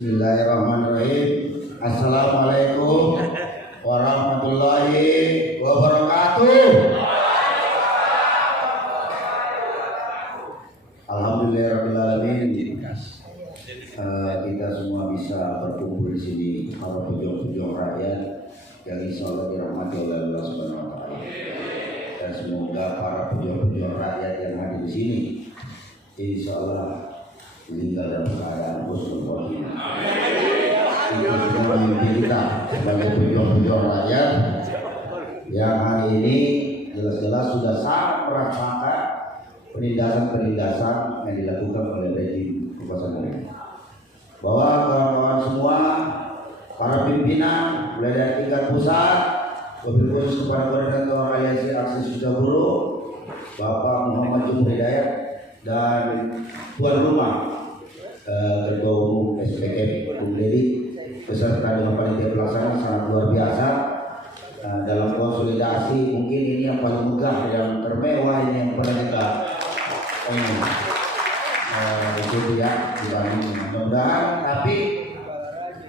Bismillahirrahmanirrahim. Assalamualaikum warahmatullahi wabarakatuh. Alhamdulillahirrahmanirrahim. Kita semua bisa berkumpul di sini, para pejuang-pejuang rakyat yang insya Allah dirahmati oleh Allah Subhanahu Wa Taala. Dan semoga para pejuang-pejuang rakyat yang hadir di sini, insya Allah meninggal dalam keadaan husnul khotimah. Itu semua mimpi kita sebagai pejuang-pejuang rakyat yang hari ini jelas-jelas sudah sangat merasakan penindasan-penindasan yang dilakukan oleh rejim kekuasaan ini. Bahwa kawan-kawan semua, para pimpinan mulai dari tingkat pusat, wabil khusus kepada Koordinator Aliansi Aksi Serikat Buruh, Bapak Muhammad Jumhur Hidayat, dan tuan rumah Ketua Umum SPKM Bung Dedi beserta dengan panitia pelaksana sangat luar biasa dalam konsolidasi. Mungkin ini yang paling megah, yang termewah, ini yang pernah kita itu ya dibanding mudah-mudahan, tapi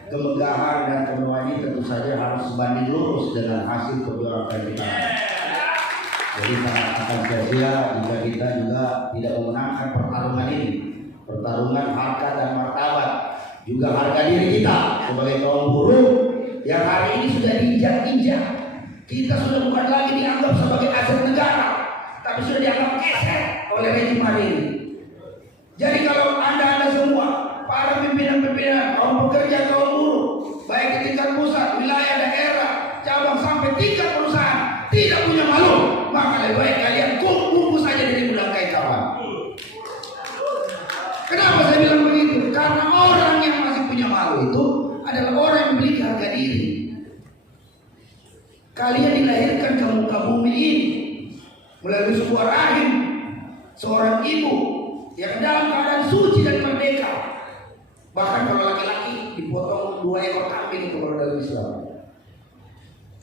kemegahan dan kemewahan ini tentu saja harus sebanding lurus dengan hasil perjuangan kita. Jadi sangat akan sia-sia jika kita juga tidak memenangkan pertarungan ini, pertarungan harga dan martabat, juga harga diri kita sebagai kaum buruh yang hari ini sudah diinjak-injak. Kita sudah bukan lagi dianggap sebagai aset negara, tapi sudah dianggap keset oleh rejim hari ini. Jadi kalau anda semua, para pimpinan-pimpinan, kaum pekerja, kaum buruh, baik di tingkat pusat, wilayah, daerah, cabang sampai tingkat perusahaan, tidak punya malu, maka lebih baik kalian kumpul saja dari belakang kawan. Kenapa saya bilang begitu? Karena orang yang masih punya malu itu adalah orang yang memiliki harga diri. Kalian dilahirkan ke muka bumi ini melalui sebuah rahim seorang ibu yang dalam keadaan suci dan merdeka. Bahkan kalau laki-laki dipotong 2 ekor kambing itu kalau dalam Islam.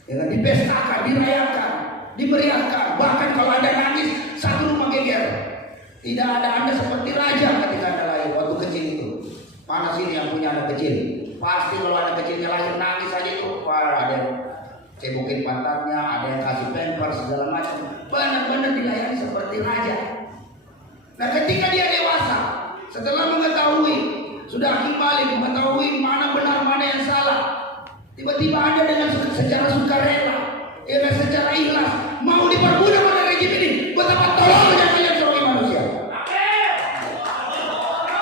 Dengan dipestakan, dirayakan, dimeriahkan. Bahkan kalau ada nangis, satu rumah geger. Tidak ada anda seperti raja ketika anda lahir waktu kecil itu. Mana sini yang punya anak kecil? Pasti kalau anak kecilnya lahir nangis aja itu, wah ada yang cebukin pantatnya, ada yang kasih pampers segala macam. Benar-benar dilayani seperti raja. Nah ketika dia dewasa, setelah mengetahui, sudah kembali mengetahui mana benar mana yang salah, tiba-tiba anda dengan secara sukarela, ya secara ikhlas mau diperbudak oleh rejim ini. Betapa tolongnya kalian sebagai manusia.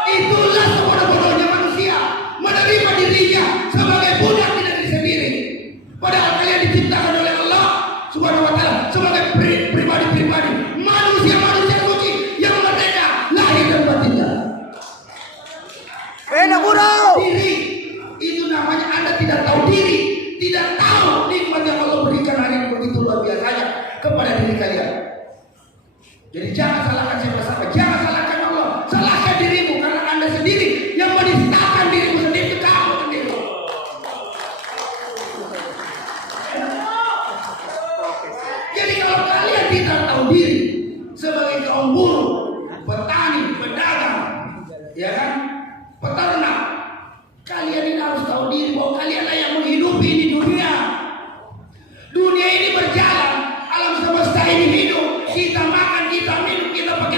Itulah sebodoh-bodohnya manusia, menerima dirinya sebagai budak di negeri sendiri. Padahal kalian diciptakan oleh Allah Subhanahu Wa Taala sebagai pribadi-pribadi, manusia-manusia suci yang merdeka lahir dan batinnya. Diri itu namanya anda tidak tahu diri, tidak tahu nikmat yang Allah berikan hari ini begitu luar biasanya kepada diri kalian. Jadi jangan salahkan siapa-siapa, jangan salahkan Allah, salahkan dirimu karena anda sendiri yang menistakan dirimu sendiri, kamu sendiri. Jadi kalau kalian tidak tahu diri sebagai kaum buruh, petani, pedagang, ya kan, peternak, kalian ini harus tahu diri bahwa kalianlah yang menghidupi ini dunia. Dunia ini berjalan, alam semesta ini hidup, kita makan, kita minum, kita pakai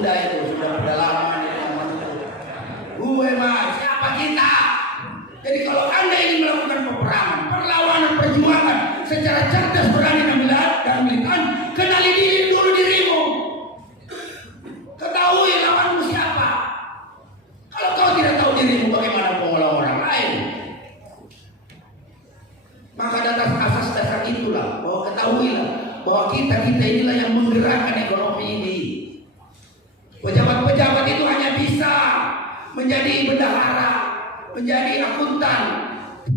sudah pedalaman itu. Gue mah siapa kita? Jadi kalau Anda ingin melakukan peperangan, perlawanan, perjuangan secara cerdas, berani dan militan, kenali dulu dirimu. Ketahui lawanmu siapa. Kalau kau tidak tahu dirimu, bagaimana mau melawan orang lain? Maka atas asas dasar itulah, bahwa ketahuilah bahwa kita inilah yang menggerakkan ekonomi ini. Pejabat-pejabat itu hanya bisa menjadi bendahara, menjadi akuntan,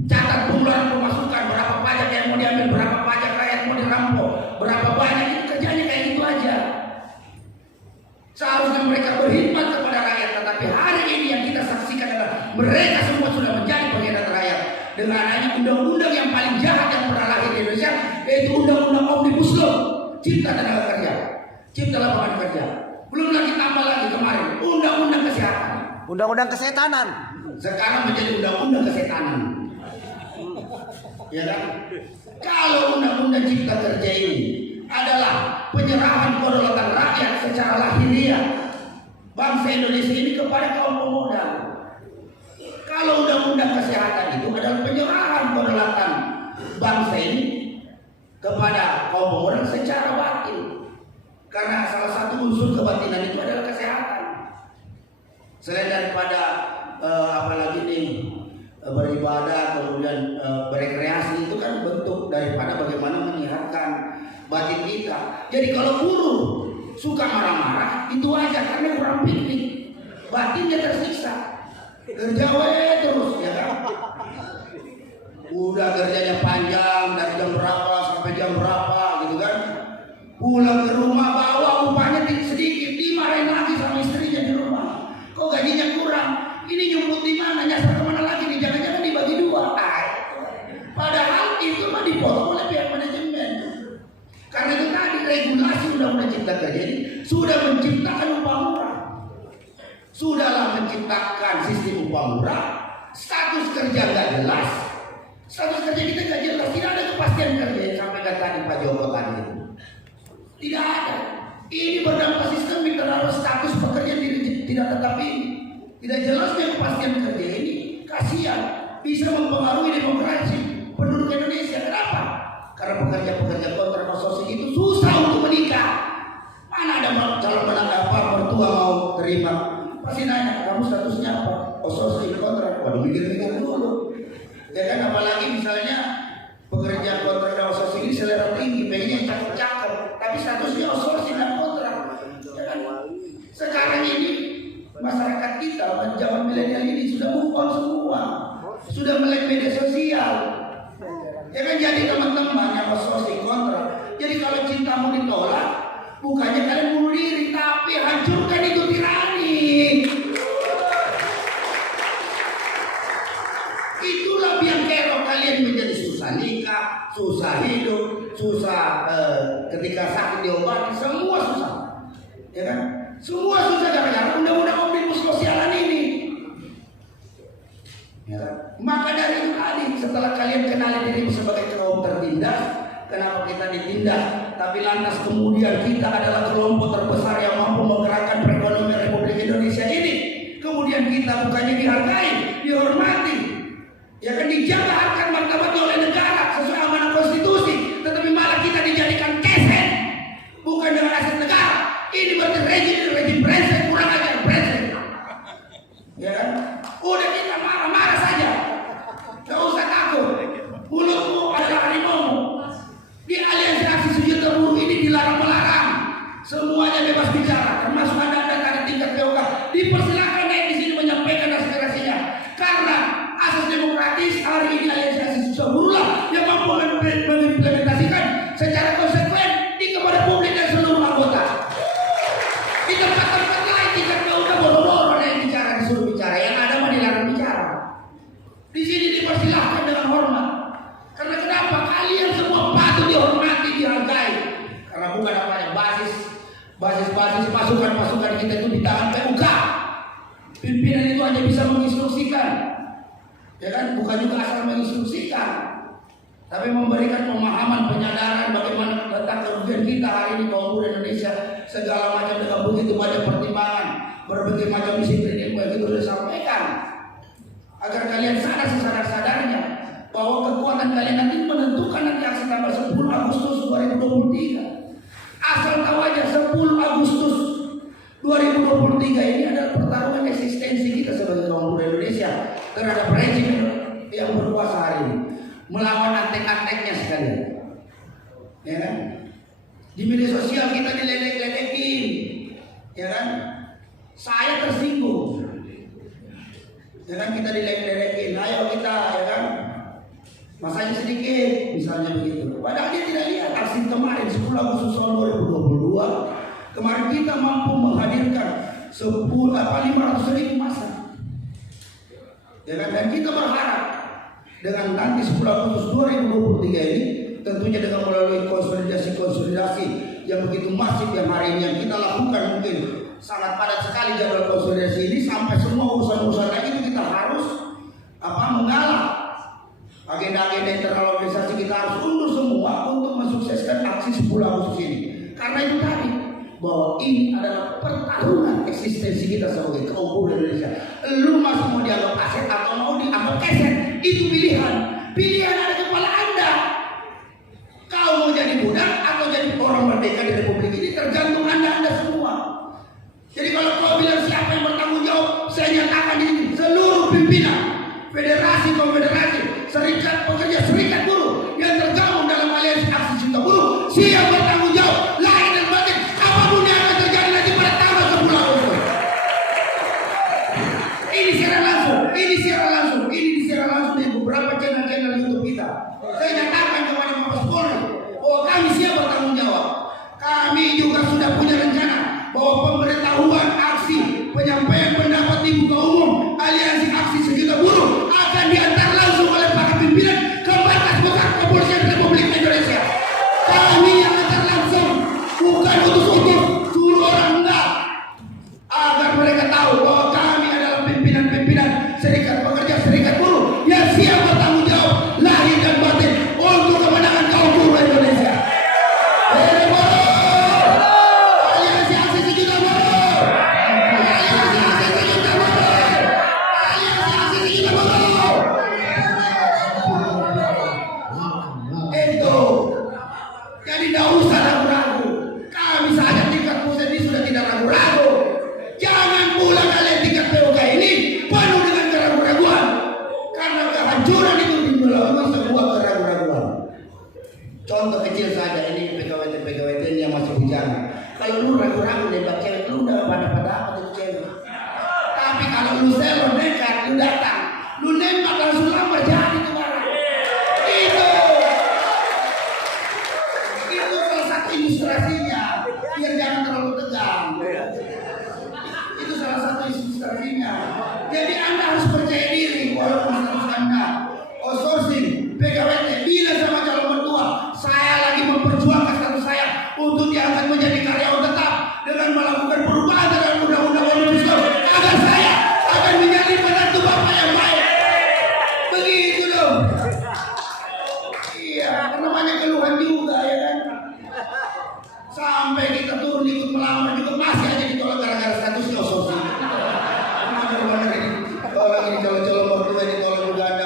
catat pengeluaran pemasukan, berapa pajak yang mau diambil, berapa pajak rakyat mau dirampok, berapa banyak, itu kerjanya kayak gitu aja. Seharusnya mereka berkhidmat kepada rakyat, tetapi hari ini yang kita saksikan adalah mereka semua sudah menjadi pengkhianat rakyat dengan adanya undang-undang yang paling jahat yang pernah lahir di Indonesia, yaitu undang-undang Omnibus Law, Cipta Tenaga Kerja, Cipta Lapangan Kerja. Belum lagi tambah lagi kemarin undang-undang kesehatan, undang-undang kesetanan. Sekarang menjadi undang-undang kesetanan. Ya kan? Kalau undang-undang Cipta Kerja ini adalah penyerahan kedaulatan rakyat secara lahiriah bangsa Indonesia ini kepada kaum pemuda. Kalau undang-undang kesehatan itu adalah penyerahan kedaulatan bangsa ini kepada kaum pemuda secara batin. Karena salah satu unsur kebatinan itu adalah kesehatan. Selain daripada apalagi nih beribadah, kemudian berekreasi, itu kan bentuk daripada bagaimana menyehatkan batin kita. Jadi kalau guru suka marah-marah, itu aja karena kurang piknik, batinnya tersiksa. Kerja terus, ya kan? Udah kerjanya panjang dari jam berapa sampai jam berapa, gitu kan? Pulang ke rumah bawa upahnya sedikit, dimarahin lagi sama istrinya di rumah. Kok gajinya kurang? Ini nyumput di mana? Nyasar kemana lagi nih? Jangan-jangan dibagi dua. Padahal itu mah dipotong oleh pihak manajemen. Karena itu tadi regulasi undang-undang Cipta Kerja ini sudah menciptakan upah murah. Sudahlah menciptakan sistem upah murah. Status kerja nggak jelas. Status kerja kita nggak jelas. Tidak ada kepastian kerja yang sampaikan tadi Pak Joko tadi. Tidak ada. Ini berdampak sistemik terhadap status pekerja tidak tetap ini. Tidak jelasnya kepastian kerja ini kasihan, bisa mempengaruhi demokrasi penduduk Indonesia. Kenapa? Karena pekerja-pekerja kontrak outsourcing itu susah untuk menikah. Mana ada calon menantu mertua mau terima? Pasti nanya, kamu statusnya apa? Outsourcing kontrak. Waduh, mikir-mikir dulu. Ya kan, apalagi misalnya pekerja kontrak outsourcing ini selera tinggi, pengennya cakep-cakep, tapi statusnya outsourcing dan kontrak. Ya kan? Sekarang ini masyarakat kita zaman milenial ini sudah move on semua, sudah melek media sosial. Ya kan, jadi teman-teman yang outsourcing kontrak, jadi kalau cintamu ditolak, bukannya kalian bunuh diri, tapi hancurkan itu tirani. Itulah biang kerok kalian menjadi susah nikah, susah hidup, susah ketika sakit diobati, semua susah. Ya kan? Semua susah gara-gara undang-undang Omnibus Law ini. Ya. Maka dari itu tadi, setelah kalian kenali dirimu sebagai kaum tertindas, kenapa kita ditindas? Tapi lantas kemudian kita adalah kelompok terbesar yang mampu menggerakkan perekonomian Republik Indonesia ini. Kemudian kita bukannya dihargai, dihormati, ya kan, dijaga harkat martabatnya oleh negara sesuai amanah konstitusi, tetapi malah kita dijadikan keset, bukan dengan aset negara. Ini berarti rejim brengsek, kurang ajar brengsek. Ya kan? Udah kita marah-marah saja. Gak usah takut. Mulutmu adalah harimau. Di Aliansi Aksi Sejuta Buruh ini dilarang-melarang. Semuanya bebas bicara, termasuk Anda ada tingkat POK. Dipersilakan naik di sini menyampaikan aspirasinya. Karena asas demokratis hari ini Aliansi Aksi Sejuta Buruh lah yang mampu mengimplementasikan secara konsekuen di kepada publik dan seluruh anggota. Di tempat-tempat lain tingkat POK bodoh-bodoh yang bicara, disuruh bicara, yang ada mah dilarang bicara. Di sini dipersilahkan dengan hormat. Karena kenapa? Kalian semua patut dihormati, dihargai. Karena bukan apanya basis pasukan kita itu di tangan PUK. Pimpinan itu hanya bisa menginstruksikan, ya kan? Bukan juga asal menginstruksikan, tapi memberikan pemahaman, penyadaran bagaimana tentang kerugian kita hari ini kaum muda Indonesia, segala macam dengan begitu banyak pertimbangan, berbagai macam disiplin yang begitu sudah sampaikan, agar kalian sadar sesadar-sadarnya bahwa kekuatan kalian nanti menentukan nanti aksi tanggal 10 Agustus 2023. Asal tahu aja 10 Agustus 2023 ini adalah pertarungan eksistensi kita sebagai kaum muda Indonesia terhadap rezim yang berkuasa hari ini, melawan antek-anteknya sekalian. Ya kan? Di media sosial kita diledek-ledekin, ya kan? Saya tersinggung. Ya kan, kita diledek-ledekin, ayo kita, ya kan? Masanya sedikit, misalnya begitu. Padahal dia tidak lihat aksi kemarin 10 Agustus 2022. Kemarin kita mampu menghadirkan 500.000 massa. Ya kan? Dan kita berharap dengan nanti 10 Agustus 2023 ini, tentunya dengan melalui konsolidasi yang begitu masif yang hari ini yang kita lakukan, mungkin sangat padat sekali jadwal konsolidasi ini, sampai semua urusan-urusan lagi itu kita harus mengalah. Agenda-agenda internal organisasi kita harus undur semua untuk mensukseskan aksi 10 Agustus ini. Karena itu tadi, bahwa ini adalah pertarungan eksistensi kita sebagai kaum muda Indonesia. Lu masih mau dianggap aset atau mau dianggap keset, itu pilihan. Pilihan ada di kepala Anda. Kau mau jadi budak atau jadi orang merdeka di Republik ini tergantung Anda semua. Jadi kalau kau bilang siapa yang bertanggung jawab, saya nyatakan di sini seluruh pimpinan federasi, konfederasi, serikat pekerja, serikat buruh yang tergabung dalam aliansi aksi cinta buruh siap bertanggung jawab lahir dan batin apapun yang akan terjadi nanti pada tanggal 10 Agustus. Ini siaran langsung di beberapa channel YouTube kita. Saya nyatakan kepada Mabes Polri bahwa kami siap bertanggung jawab. Kami juga sudah punya rencana bahwa pemberitahuan aksi penyampaian pendapat di muka umum aliansi aksi sejuta buruh akan diantar langsung oleh para pimpinan ke markas besar kepolisian Republik Indonesia. Kami yang antar langsung, bukan utus-utus suruh orang, enggak, agar mereka tahu bahwa kami adalah pimpinan-pimpinan serikat pekerja, serikat buruh yang siap bertanggung jawab lahir dan batin untuk kemenangan kaum buruh Indonesia. Aliansi aksi sejuta buruh, aliansi aksi sejuta buruh, aliansi aksi sejuta buruh. Itu jadi tidak usah ragu-ragu. Kami saja tingkat pusat ini sudah tidak ragu-ragu. Jangan pula kalian tingkat POK ini penuh dengan keraguan-raguan, karena kehancuran itu melalui sebuah keraguan-raguan. Contoh kecil saja, ini PKWT yang masih bicara. Kalau lu ragu-ragu nembak cewek, lu udah pada apa tuh cewek. Tapi kalau lu selo nekat, lu datang, lu nembak langsung lamar jadi tuh barang. Itu salah satu ilustrasinya, biar jangan terlalu tegang. Itu salah satu ilustrasinya. Jadi Anda harus percaya diri walaupun status Anda outsourcing PKWT, bilang sama calon mertua, saya lagi memperjuangkan status saya untuk diangkat menjadi karyawan tetap dengan melakukan perubahan dalam undang-undang omnibus law agar saya akan menjadi penentu bapak yang baik. Begitu dong. Iya, karena banyak keluhan juga, ya kan. Sampai kita turun ikut melamar juga masih aja ditolak gara-gara statusnya outsourcing. Tolong ini calon-calon mertua ditolak juga Anda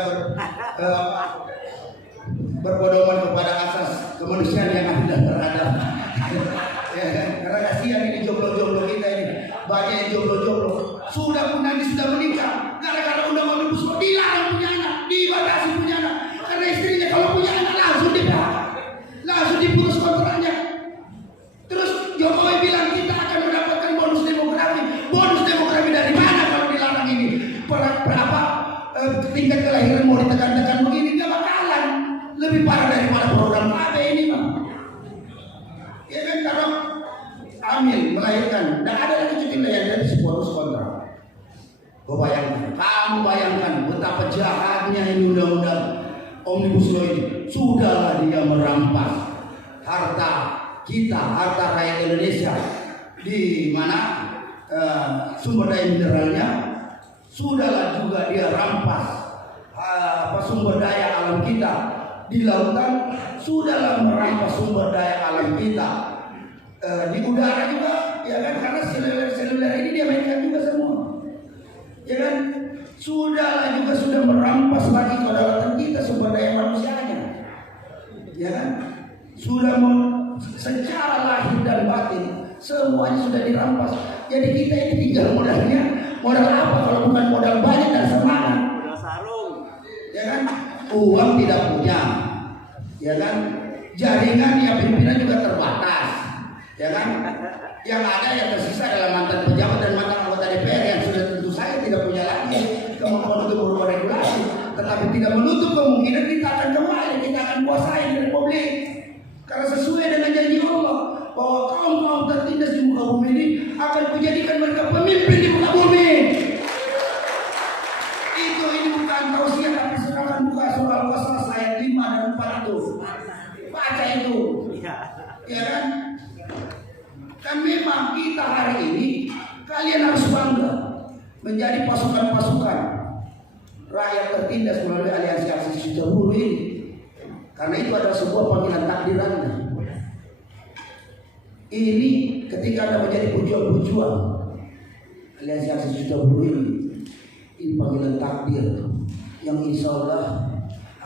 berpedoman kepada asas kemanusiaan yang ada terhadap. Ya kan? Karena kasihan ini jomblo-jomblo kita ini, banyak yang jomblo-jomblo sudah menikah gara-gara undang omnibus law dilarang punya anak, dibatasi punya anak, karena istrinya kalau punya anak langsung langsung diputus kontraknya. Terus Jokowi bilang kita akan mendapatkan bonus demografi dari mana kalau dilarang ini? Tingkat kelahiran mau ditekan-tekan begini gak bakalan, lebih parah daripada program KB ini, Bang. Ya kan, kalau hamil melahirkan, tidak ada lagi cuti layanan dari putus kontrak. Kamu bayangkan betapa jahatnya ini undang-undang omnibus law ini. Sudahlah dia merampas harta kita, harta rakyat Indonesia, di mana sumber daya mineralnya. Sudahlah juga dia rampas sumber daya alam kita, di lautan, sudahlah merampas sumber daya alam kita. Di udara juga, ya kan, karena seluler ini dia mainkan juga semua, ya kan. Sudahlah juga sudah merampas lagi kedaulatan kita, sumber daya manusianya, ya kan. Sudah secara lahir dan batin semuanya sudah dirampas. Jadi kita ini tinggal modal apa kalau bukan modal banyak dan semangat, modal sarung, ya kan. Uang tidak punya, ya kan. Jaringan yang pimpinan juga terbatas, ya kan. Yang ada yang tersisa adalah mantan pejabat dan mantan anggota DPR yang sudah tentu saya tidak punya lagi kemampuan untuk merubah regulasi, tetapi tidak menutup kemungkinan kita akan kembali, kita akan kuasai di Republik. Karena sesuai dengan janji Allah bahwa kaum tertindas di muka bumi ini akan kujadikan mereka pemimpin di muka bumi. Ini bukan tausiah, tapi silakan buka surah Al-Qasas ayat 5 dan 4 itu. Baca itu. Ya kan? Kan memang kita hari ini kalian harus bangga menjadi pasukan-pasukan rakyat tertindas melalui aliansi aksi juta buruh ini. Karena itu adalah sebuah panggilan takdir Anda. Ini ketika Anda menjadi pejuang-pejuang aliansi aksi juta buruh ini panggilan takdir yang insya Allah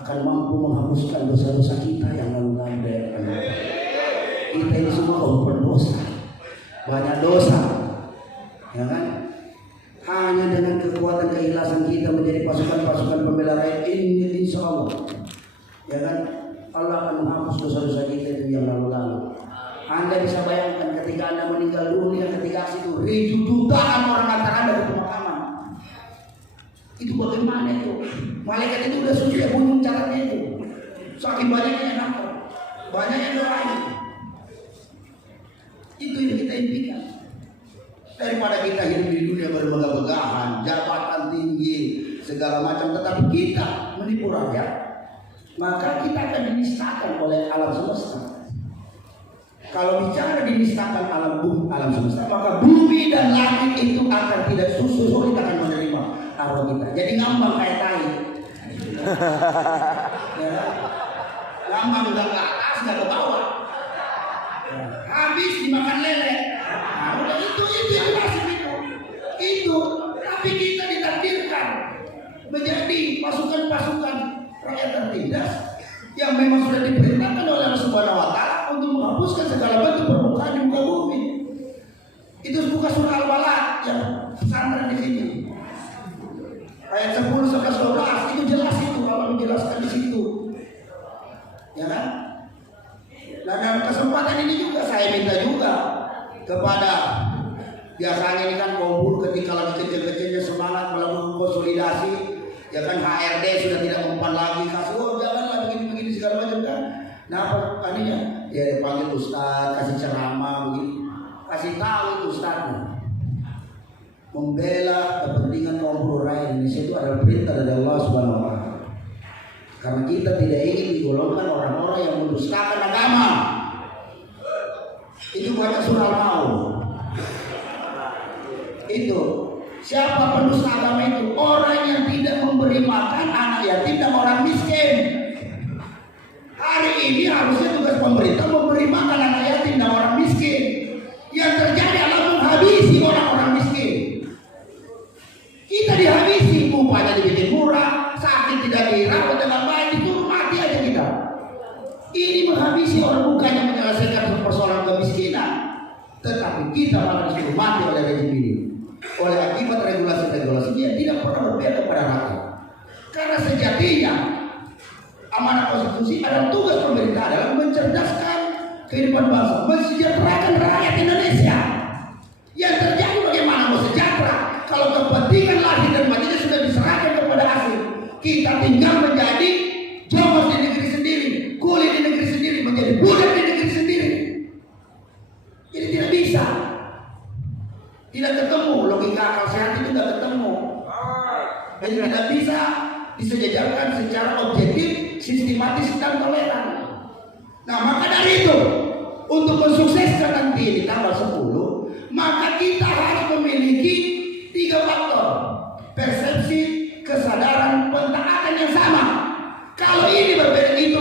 akan mampu menghapuskan dosa-dosa kita yang lalu-lalu. Kita ini semua kaum berdosa, banyak dosa, ya kan. Hanya dengan kekuatan keikhlasan kita menjadi pasukan-pasukan pembela rakyat ini, insya Allah, ya kan, Allah akan menghapus dosa-dosa kita itu yang lalu-lalu. Anda bisa bayangkan ketika Anda meninggal dunia ketika aksi itu, jutaan orang antar Anda ke pemakaman. Itu bagaimana itu? Malaikat itu udah susah bunuh caranya itu. Saking banyaknya yang nangkep, banyak yang doain. Itu yang kita impikan. Daripada kita hidup di dunia bermegah-megahan, jabatan tinggi, segala macam, tetapi kita menipu rakyat, maka kita akan dinistakan oleh alam semesta. Kalau bicara dinistakan alam semesta, maka bumi dan langit itu akan tidak sulit akan menerima arwah kita. Jadi ngambang kayak tai. Ya, ngambang nggak ke atas, nggak ke bawah. Habis dimakan lele. Nah, udah itu yang nasib itu. Tapi kita ditakdirkan menjadi pasukan-pasukan rakyat tertindas yang memang sudah diperintahkan oleh Allah Subhanahu wa Ta'ala untuk menghapuskan segala bentuk permukaan di muka bumi. Itu buka surah Al-Balad yang pesantren di sini. Ayat 10, 11, 12 itu jelas itu, Allah menjelaskan di situ. Ya kan? Nah, dalam kesempatan ini juga saya minta juga kepada, biasanya ini kan kaum buruh ketika lagi kecil-kecilnya semangat melakukan konsolidasi, ya kan, HRD sudah tidak mempan lagi, kasih janganlah begini-begini segala macam kan. Nah, apa aninya? Ya dipanggil ustaz, kasih ceramah begini, kasih tahu itu ustaznya. Membela kepentingan kaum buruh rakyat Indonesia itu adalah perintah dari Allah Subhanahu wa Ta'ala. Karena kita tidak ingin digolongkan orang-orang yang mendustakan agama. Itu baca surah Al-Maun. Itu siapa pendusta agama itu? Orang yang tidak memberi makan anak yatim dan orang miskin. Hari ini harusnya tugas pemerintah memberi makan anak yatim dan orang miskin. Yang terjadi adalah menghabisi orang-orang miskin. Kita dihabisi, upahnya dibikin murah, sakit tidak dirawat dengan baik, disuruh mati aja kita. Ini menghabisi orang, bukannya menyelesaikan persoalan kemiskinan, tetapi kita malah disuruh mati oleh rejim ini, oleh akibat regulasi-regulasi yang tidak pernah berbeda kepada rakyat. Karena sejatinya amanah konstitusi adalah tugas pemerintah adalah mencerdaskan kehidupan bangsa, mensejahterakan rakyat Indonesia. Yang terjadi bagaimana mau sejahtera kalau kepentingan lahir dan batinnya sudah diserahkan kepada asing? Kita tinggal menjadi jomos di negeri sendiri, kulit di negeri sendiri, menjadi budak di negeri sendiri. Jadi tidak bisa, tidak ketemu logika akal sehat itu, tidak ketemu. Jadi tidak bisa disejajarkan secara objektif, sistematis dan toleran. Nah, maka dari itu, untuk mensukseskan nanti di tanggal 10, maka kita harus memiliki 3 faktor: persepsi, kesadaran, pentaatan yang sama. Kalau ini berbeda, itu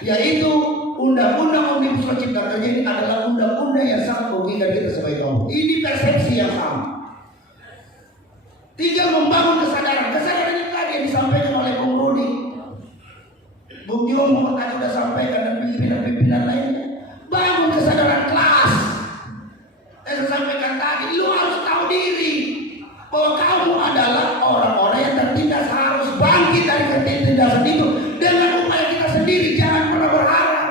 yaitu undang-undang Omnibus Law Cipta Kerja ini adalah undang-undang yang sangat merugikan kita sebagai kaum. Ini persepsi yang sama. Tinggal membangun kesadaran yang tadi yang disampaikan oleh Bung Rudi, Bung Jomo tadi sudah sampaikan, dan pimpinan-pimpinan lainnya. Bangun kesadaran kelas. Saya sampaikan tadi, lu harus tahu diri bahwa kamu adalah orang-orang yang tertindas, harus bangkit dari ketindasan itu dengan upaya kita sendiri. Jangan pernah berharap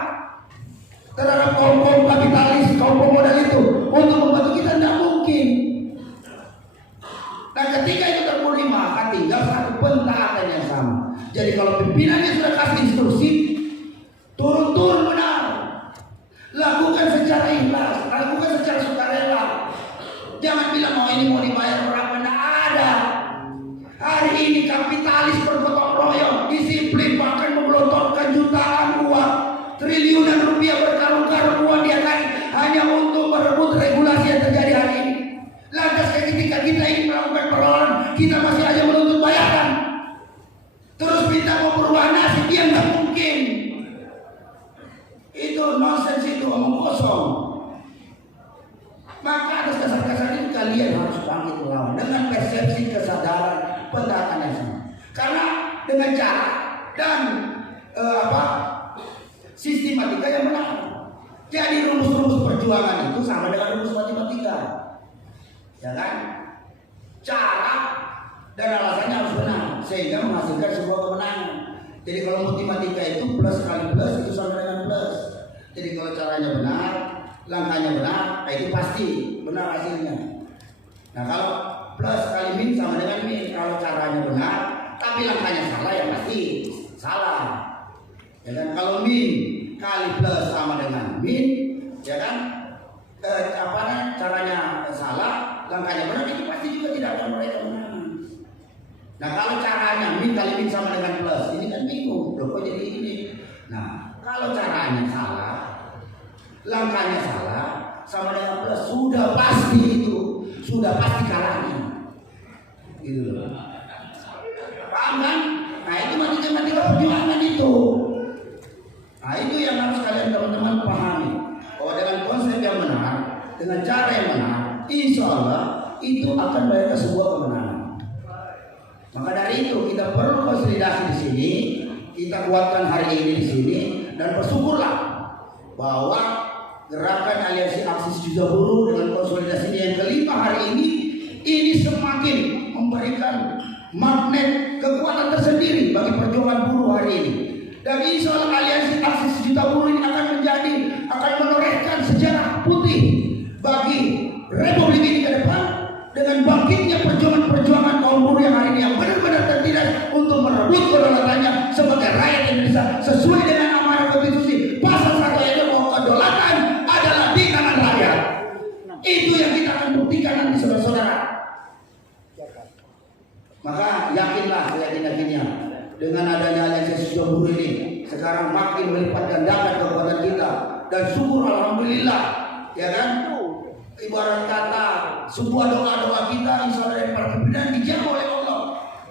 terhadap kaum kapitalis, kaum pemodal itu untuk membantu kita, tidak mungkin. Nah, ketika itu terpenuhi, maka tinggal satu pentaatan yang sama. Jadi kalau pimpinannya sudah kasih instruksi, turun-turun benar, lakukan secara ikhlas, lakukan secara sukarela. Jangan bilang ini mau dibayar berapa, tidak ada. Hari ini kapitalis bergotong royong, disiplin, bahkan menggelontorkan jutaan uang, triliunan rupiah, berkarung-karung uang dia hanya untuk merebut regulasi yang terjadi hari ini. Lantas ketika kita ingin melakukan perlawanan, kita masih aja menuntut bayaran, terus minta mau berubah nasib, dia nggak mungkin. Itu nonsens, itu omong kosong. Maka atas dasar-dasar ini kalian harus bangkit melawan dengan persepsi, kesadaran, pentaatan yang sama. Karena dengan cara dan sistematika yang benar. Jadi rumus-rumus perjuangan itu sama dengan rumus matematika, ya kan? Cara dan alasannya harus benar sehingga menghasilkan sebuah kemenangan. Jadi kalau matematika itu plus kali plus itu sama dengan plus. Jadi kalau caranya benar, langkahnya benar, itu pasti benar hasilnya. Nah, kalau plus kali min sama dengan min. Kalau caranya benar tapi langkahnya salah, ya pasti salah. Ya kan? Kalau min kali plus sama dengan min, ya kan? Caranya salah, langkahnya benar, itu pasti juga tidak akan meraih kemenangan. Nah, kalau caranya min kali min sama dengan plus, ini kan bingung, loh kok jadi ini. Nah, kalau caranya salah, langkahnya salah, sama dengan plus, sudah pasti itu, sudah pasti kalahnya. Gitu loh. Paham kan? Nah, itu matematika perjuangan itu. Nah, itu yang harus kalian teman-teman pahami. Bahwa dengan konsep yang benar, dengan cara yang benar, insya Allah itu akan melahirkan sebuah kemenangan. Maka dari itu kita perlu konsolidasi di sini, kita kuatkan hari ini di sini, dan bersyukurlah bahwa gerakan aliansi aksi sejuta buruh dengan konsolidasi yang kelima hari ini semakin memberikan magnet kekuatan tersendiri bagi perjuangan buruh hari ini. Dan insya Allah aliansi aksi sejuta buruh ini akan menorehkan sejarah putih bagi Republik ini ke depan dengan bangkitnya perjuangan kaum buruh yang hari ini yang benar-benar tertindas untuk merebut kedaulatannya sebagai rakyat Indonesia sesuai dengan amanat konstitusi pasal 1 ayat 2 bahwa kedaulatan adalah di tangan rakyat. Itu yang kita akan buktikan nanti, saudara-saudara. Maka yakinlah, seyakin-yakinnya dengan adanya aliansi sejuta buruh ini sekarang makin melipat gandakan kekuatan kita, dan syukur alhamdulillah, ya kan? Ibarat kata sebuah doa-doa kita insya Allah dari para pimpinan dijawab oleh Allah.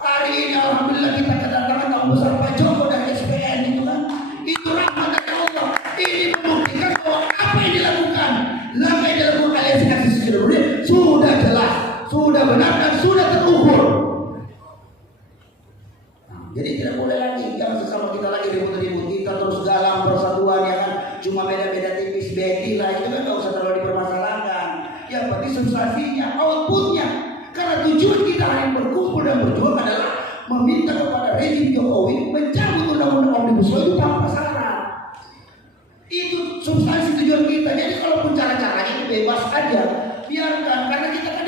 Hari ini alhamdulillah kita kedatangan tamu besar Pak Joko dari SPN, itu kan, itu rahmat dari Allah. Ini membuktikan bahwa apa yang dilakukan, langkah yang dilakukan aliansi aksi sejuta buruh sudah jelas, sudah benar, dan sudah terukur. Jadi tidak boleh lagi yang sesama kita lagi ribut-ribut, kita terus dalam persatuan, ya kan? Cuma beda-beda tipis beti lah, itu kan gak usah terlalu dipermasalahkan. Yang penting substansinya, outputnya. Karena tujuan kita hari ini berkumpul dan berjuang adalah meminta kepada rejim Jokowi mencabut undang-undang Omnibus Law itu tanpa syarat. Itu substansi tujuan kita. Jadi kalaupun cara-caranya itu bebas aja, biarkan, karena kita kan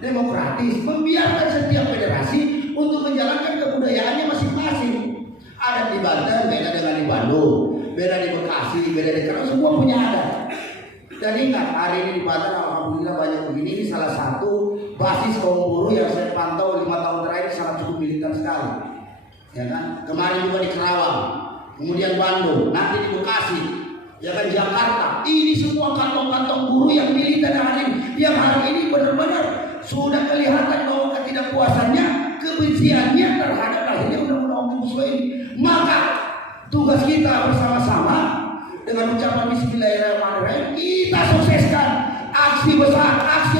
demokratis, membiarkan setiap federasi untuk menjalankan kebudayaannya masing-masing. Ada di Banten beda dengan di Bandung, beda di Bekasi, beda di Karawang, semua punya adat. Dan ingat, hari ini di Banten alhamdulillah banyak begini. Ini salah satu basis kaum buruh yang saya pantau 5 tahun terakhir sangat cukup militan sekali, ya kan? Kemarin juga di Karawang, kemudian Bandung, nanti di Bekasi, ya kan, Jakarta. Ini semua kantong-kantong buruh yang militan hari ini, yang hari ini benar-benar sudah kelihatan bahwa ketidakpuasannya, kebenciannya terhadap lahirnya undang-undang Omnibus Law ini. Maka Tugas kita bersama-sama dengan ucapan Bismillahirrahmanirrahim kita sukseskan aksi besar, aksi